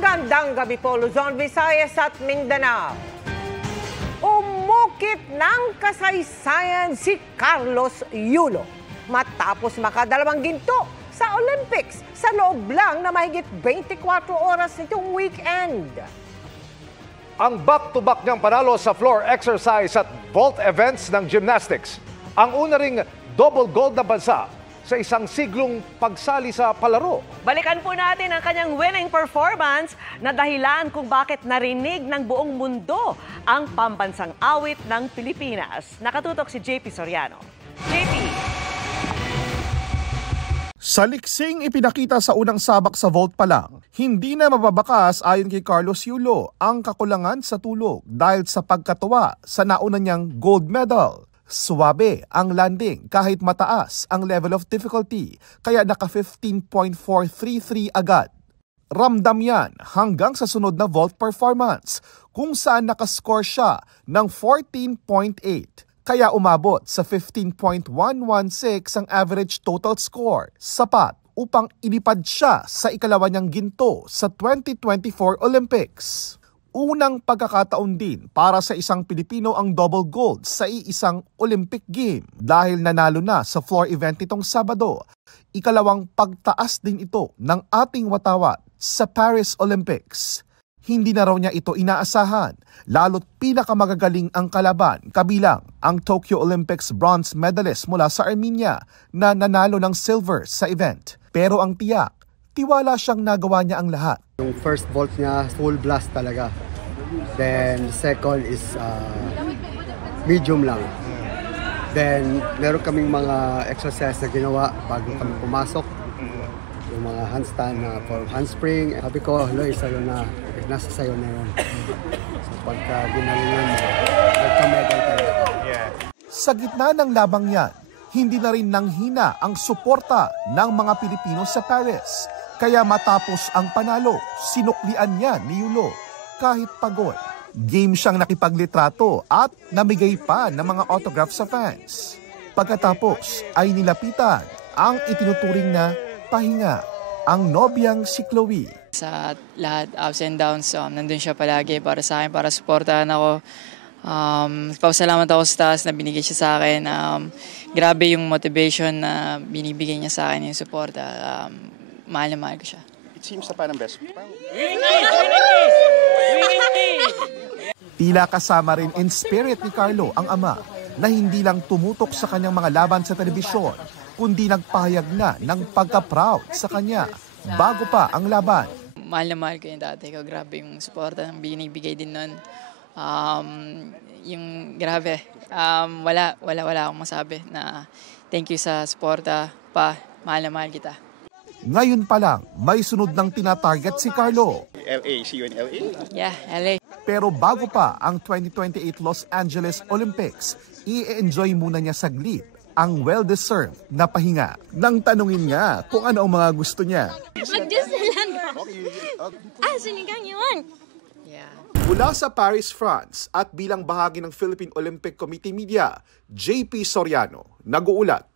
Magandang gabi po, Luzon, Visayas at Mindanao. Umukit ng kasaysayan si Carlos Yulo matapos makadalawang ginto sa Olympics sa loob lang na mahigit 24 oras nitong weekend. Ang back-to-back niyang panalo sa floor exercise at vault events ng gymnastics. Ang una ring double gold na bansa sa isang siglong pagsali sa palaro. Balikan po natin ang kanyang winning performance na dahilan kung bakit narinig ng buong mundo ang pambansang awit ng Pilipinas. Nakatutok si JP Soriano. JP! Sa liksing ipinakita sa unang sabak sa vault pa lang, hindi na mababakas ayon kay Carlos Yulo ang kakulangan sa tulog dahil sa pagkatuwa sa nauna niyang gold medal. Suwabe ang landing kahit mataas ang level of difficulty kaya naka 15.433 agad. Ramdam yan hanggang sa sunod na vault performance kung saan nakascore siya ng 14.8 kaya umabot sa 15.116 ang average total score, sapat upang ilipad siya sa ikalawa niyang ginto sa 2024 Olympics. Unang pagkakataon din para sa isang Pilipino ang double gold sa iisang Olympic game dahil nanalo na sa floor event nitong Sabado. Ikalawang pagtaas din ito ng ating watawat sa Paris Olympics. Hindi na raw niya ito inaasahan, lalo't pinakamagagaling ang kalaban kabilang ang Tokyo Olympics bronze medalist mula sa Armenia na nanalo ng silver sa event. Pero ang tiyak, tiwala siyang nagawa niya ang lahat. Yung first vault niya, full blast talaga. Then second is medium lang. Then meron kaming mga exercise na ginawa bago kami pumasok. Yung mga handstand na for handspring. Sabi ko, Loy, sa'yo na. Nasa sa'yo na yun. So pagka ginalingan mo, nagka-medal talaga. Sa gitna ng labang yan, hindi na rin nanghina ang suporta ng mga Pilipino sa Paris. Kaya matapos ang panalo, sinuklian niya ni Yulo kahit pagod. Game siyang nakipaglitrato at namigay pa ng mga autograph sa fans. Pagkatapos ay nilapitan ang itinuturing na pahinga, ang nobyang si Chloe. Sa lahat, ups and downs, nandun siya palagi para sa akin, para suportahan ako. Pasalamat ako sa taas na binigay siya sa akin. Grabe yung motivation na binibigay niya sa akin, yung suporta. Mahal na mahal ko siya. It seems na parang best. Tila kasama rin in spirit ni Carlo ang ama na hindi lang tumutok sa kanyang mga laban sa telebisyon, kundi nagpahayag na ng pagka-proud sa kanya bago pa ang laban. Mahal na mahal ko yung dati ko. Grabe yung suporta na binibigay din nun. Yung grabe. Wala akong masabi na thank you sa suporta pa. Mahal na mahal kita. Ngayon pa lang, may sunod ng tinatarget si Carlo. LA, see you in LA? Yeah, LA. Pero bago pa ang 2028 Los Angeles Olympics, i-enjoy muna niya saglit ang well-deserved na pahinga. Nang tanungin niya kung ano ang mga gusto niya. Mag-Disneyland ka. Sinigang yun. Yeah. Mula sa Paris, France at bilang bahagi ng Philippine Olympic Committee Media, JP Soriano, nag-uulat